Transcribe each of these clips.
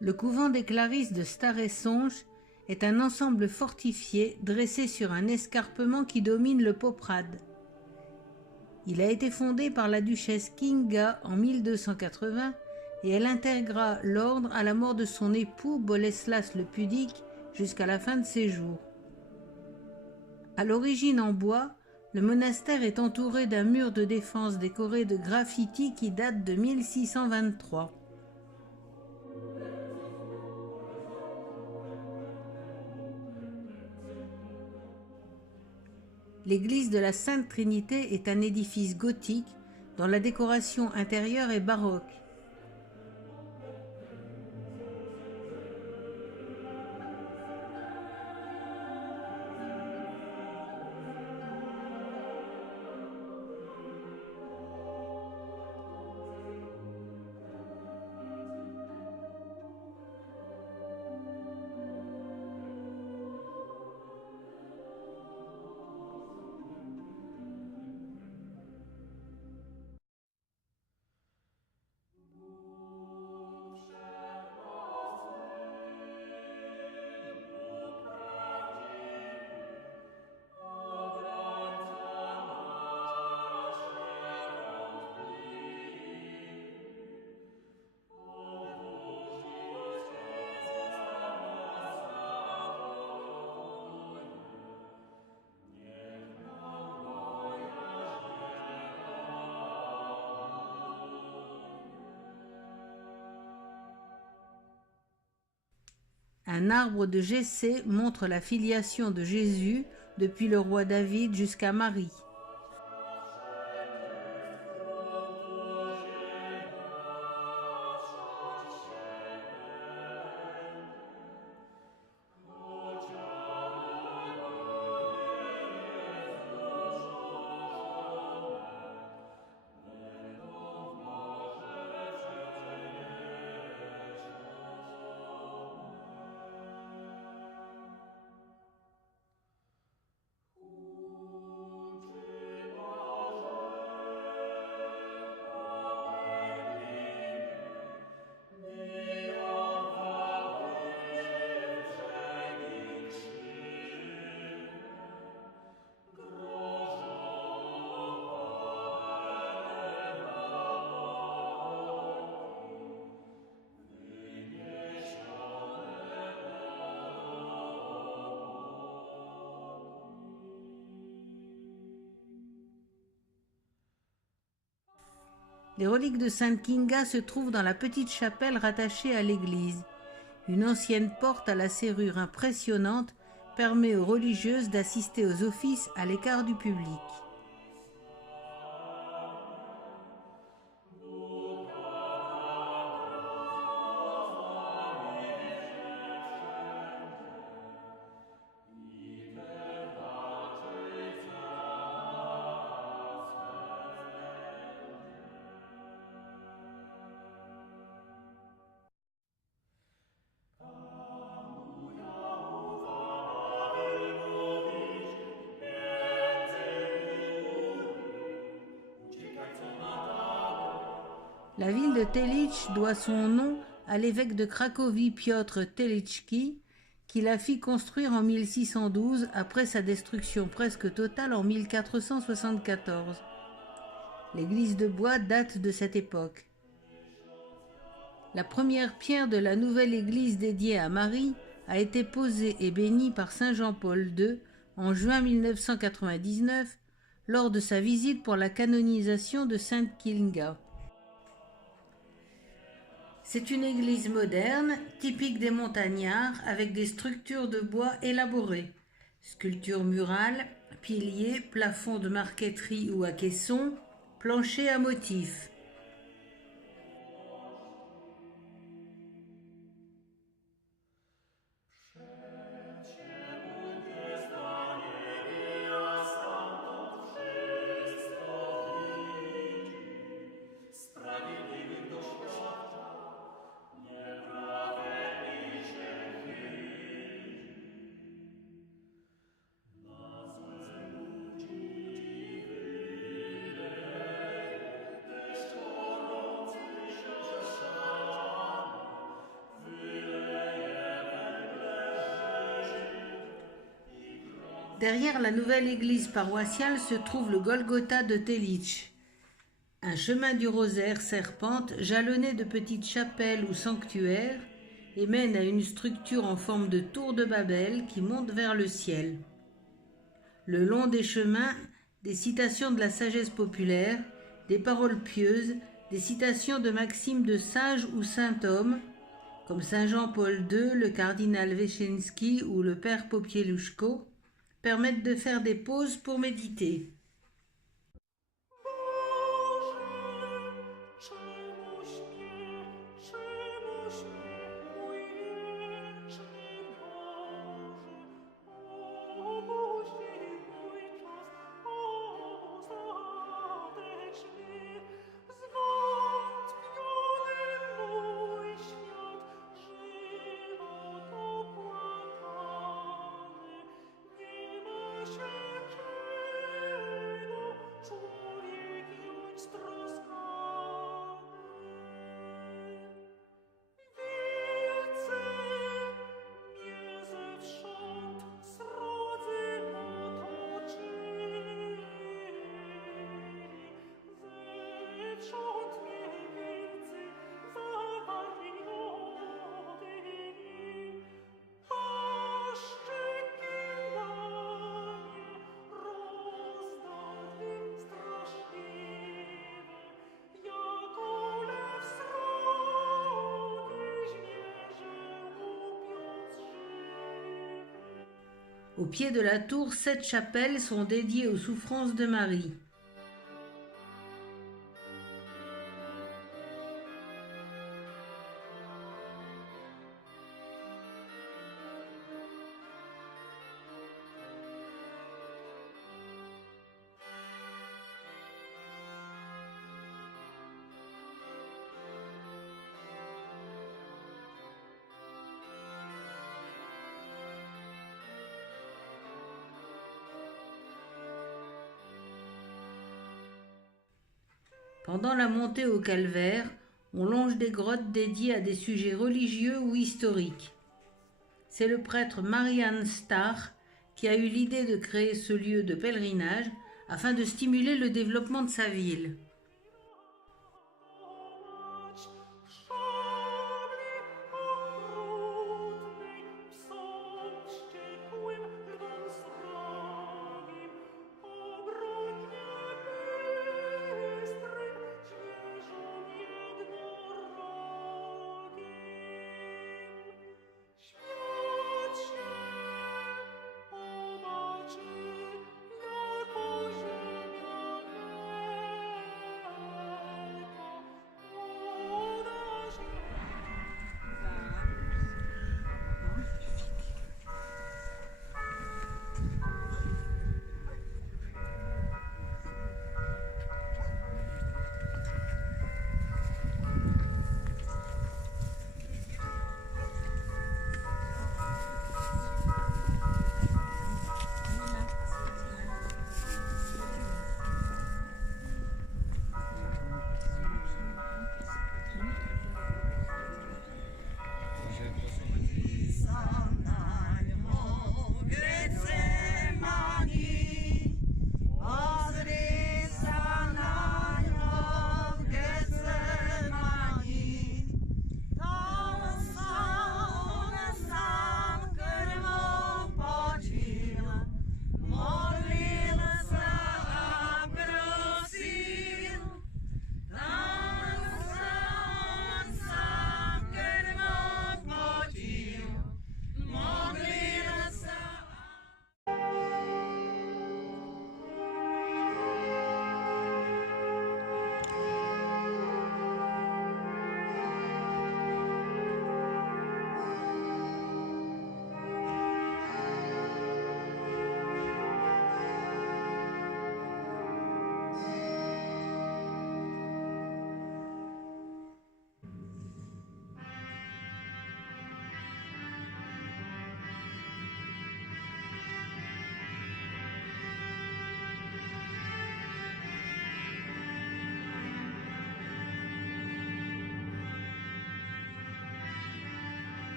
Le couvent des Clarisses de Staré-Songe est un ensemble fortifié dressé sur un escarpement qui domine le Poprad. Il a été fondé par la duchesse Kinga en 1280 et elle intégra l'ordre à la mort de son époux Boleslas le Pudique jusqu'à la fin de ses jours. À l'origine en bois, le monastère est entouré d'un mur de défense décoré de graffitis qui date de 1623. L'église de la Sainte Trinité est un édifice gothique dont la décoration intérieure est baroque. Un arbre de Jessé montre la filiation de Jésus depuis le roi David jusqu'à Marie. Les reliques de Sainte Kinga se trouvent dans la petite chapelle rattachée à l'église. Une ancienne porte à la serrure impressionnante permet aux religieuses d'assister aux offices à l'écart du public. La ville de Telich doit son nom à l'évêque de Cracovie Piotr Telicki, qui la fit construire en 1612 après sa destruction presque totale en 1474. L'église de bois date de cette époque. La première pierre de la nouvelle église dédiée à Marie a été posée et bénie par saint Jean-Paul II en juin 1999 lors de sa visite pour la canonisation de Sainte Kinga. C'est une église moderne, typique des montagnards, avec des structures de bois élaborées. Sculptures murales, piliers, plafonds de marqueterie ou à caissons, planchers à motifs. Derrière la nouvelle église paroissiale se trouve le Golgotha de Telitch, un chemin du rosaire serpente jalonné de petites chapelles ou sanctuaires et mène à une structure en forme de tour de Babel qui monte vers le ciel. Le long des chemins, des citations de la sagesse populaire, des paroles pieuses, des citations de maximes de sages ou saints hommes, comme saint Jean-Paul II, le cardinal Wyszyński ou le père Popieluszko, permettent de faire des pauses pour méditer. Au pied de la tour, 7 chapelles sont dédiées aux souffrances de Marie. Pendant la montée au calvaire, on longe des grottes dédiées à des sujets religieux ou historiques. C'est le prêtre Marian Starr qui a eu l'idée de créer ce lieu de pèlerinage afin de stimuler le développement de sa ville.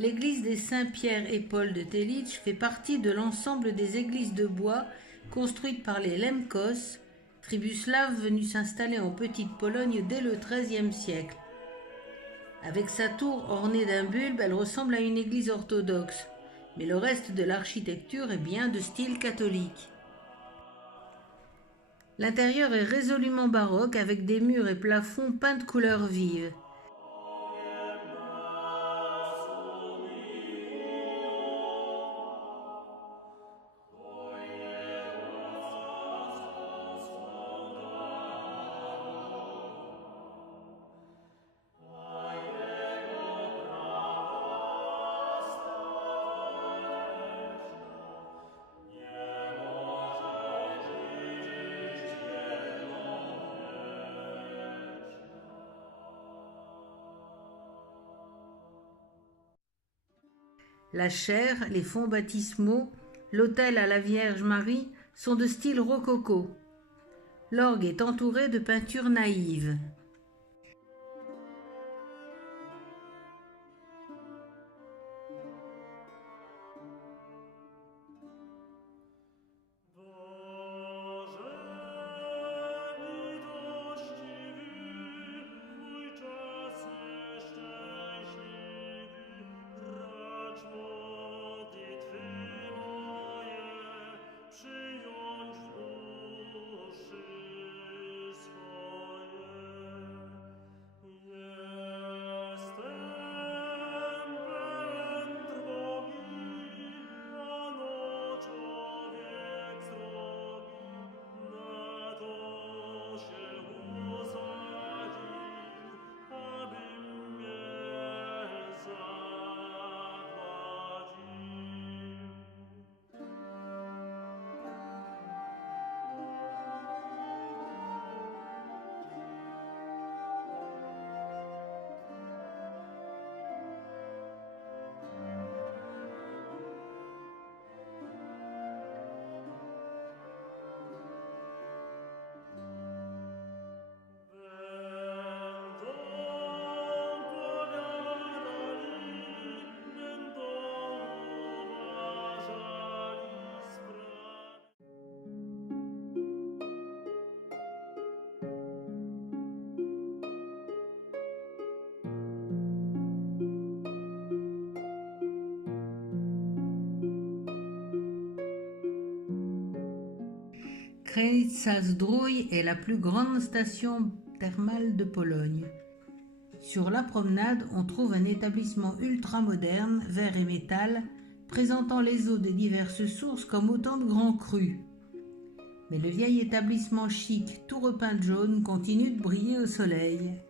L'église des Saint-Pierre et Paul de Telich fait partie de l'ensemble des églises de bois construites par les Lemkos, tribu slave venue s'installer en Petite Pologne dès le XIIIe siècle. Avec sa tour ornée d'un bulbe, elle ressemble à une église orthodoxe, mais le reste de l'architecture est bien de style catholique. L'intérieur est résolument baroque avec des murs et plafonds peints de couleurs vives. La chaire, les fonts baptismaux, l'autel à la Vierge Marie sont de style rococo. L'orgue est entouré de peintures naïves. Krynica Zdrój est la plus grande station thermale de Pologne. Sur la promenade, on trouve un établissement ultramoderne, verre et métal, présentant les eaux des diverses sources comme autant de grands crus. Mais le vieil établissement chic, tout repeint de jaune, continue de briller au soleil.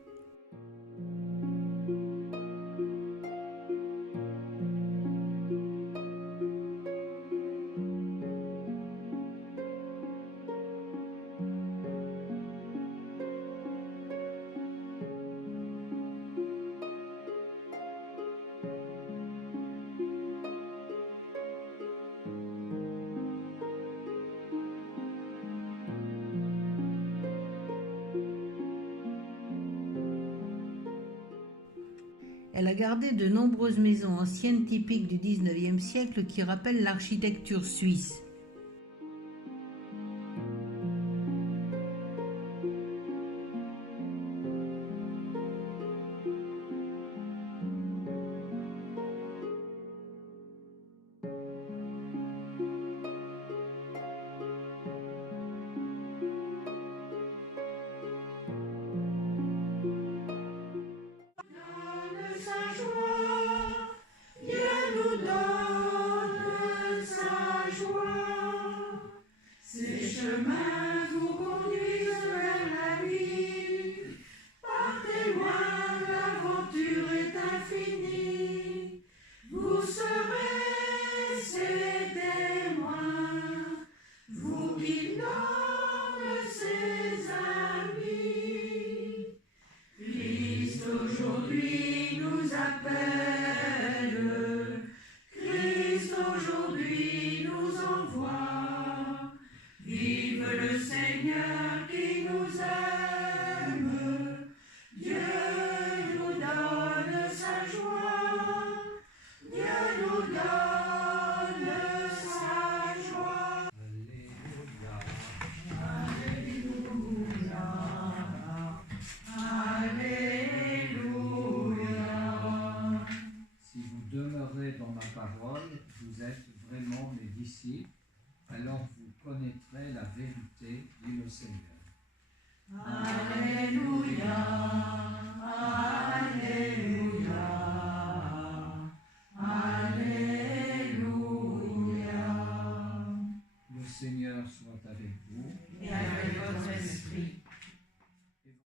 Elle a gardé de nombreuses maisons anciennes typiques du XIXe siècle qui rappellent l'architecture suisse. disciples, alors vous connaîtrez la vérité, dit le Seigneur. Alléluia, Alléluia, Alléluia. Le Seigneur soit avec vous. Et avec votre esprit.